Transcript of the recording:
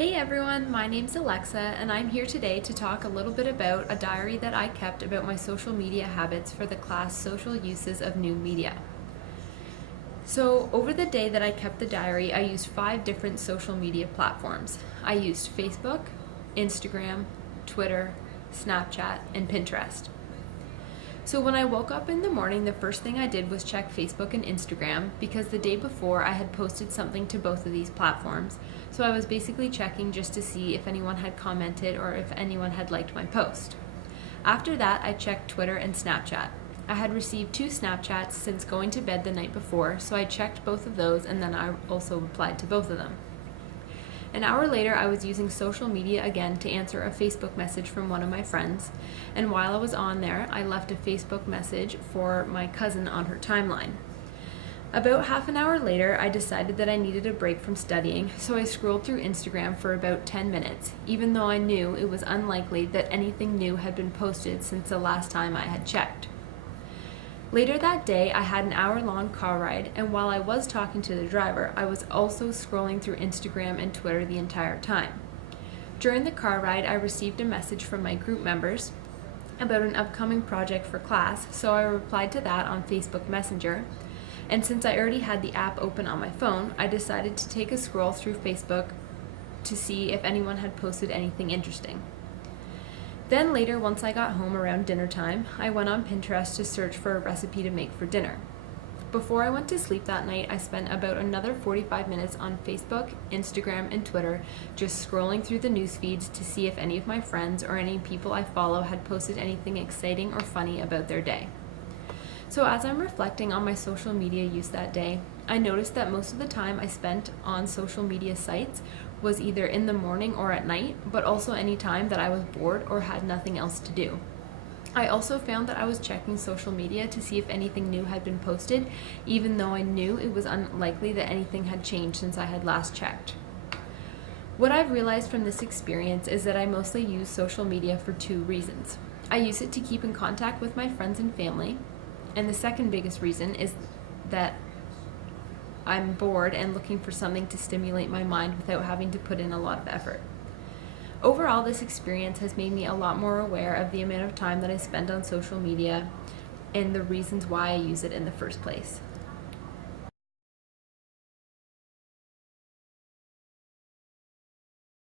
Hey everyone, my name's Alexa and I'm here today to talk a little bit about a diary that I kept about my social media habits for the class Social Uses of New Media. So over the day that I kept the diary, I used 5 different social media platforms. I used Facebook, Instagram, Twitter, Snapchat, and Pinterest. So when I woke up in the morning, the first thing I did was check Facebook and Instagram because the day before I had posted something to both of these platforms. So I was basically checking just to see if anyone had commented or if anyone had liked my post. After that, I checked Twitter and Snapchat. I had received 2 Snapchats since going to bed the night before, so I checked both of those and then I also replied to both of them. An hour later, I was using social media again to answer a Facebook message from one of my friends, and while I was on there, I left a Facebook message for my cousin on her timeline. About half an hour later, I decided that I needed a break from studying, so I scrolled through Instagram for about 10 minutes, even though I knew it was unlikely that anything new had been posted since the last time I had checked. Later that day, I had an hour-long car ride, and while I was talking to the driver, I was also scrolling through Instagram and Twitter the entire time. During the car ride, I received a message from my group members about an upcoming project for class, so I replied to that on Facebook Messenger. And since I already had the app open on my phone, I decided to take a scroll through Facebook to see if anyone had posted anything interesting. Then later, once I got home around dinner time, I went on Pinterest to search for a recipe to make for dinner. Before I went to sleep that night, I spent about another 45 minutes on Facebook, Instagram, and Twitter just scrolling through the news feeds to see if any of my friends or any people I follow had posted anything exciting or funny about their day. So as I'm reflecting on my social media use that day, I noticed that most of the time I spent on social media sites was either in the morning or at night, but also any time that I was bored or had nothing else to do. I also found that I was checking social media to see if anything new had been posted, even though I knew it was unlikely that anything had changed since I had last checked. What I've realized from this experience is that I mostly use social media for 2 reasons. I use it to keep in contact with my friends and family, and the second biggest reason is that I'm bored and looking for something to stimulate my mind without having to put in a lot of effort. Overall, this experience has made me a lot more aware of the amount of time that I spend on social media and the reasons why I use it in the first place.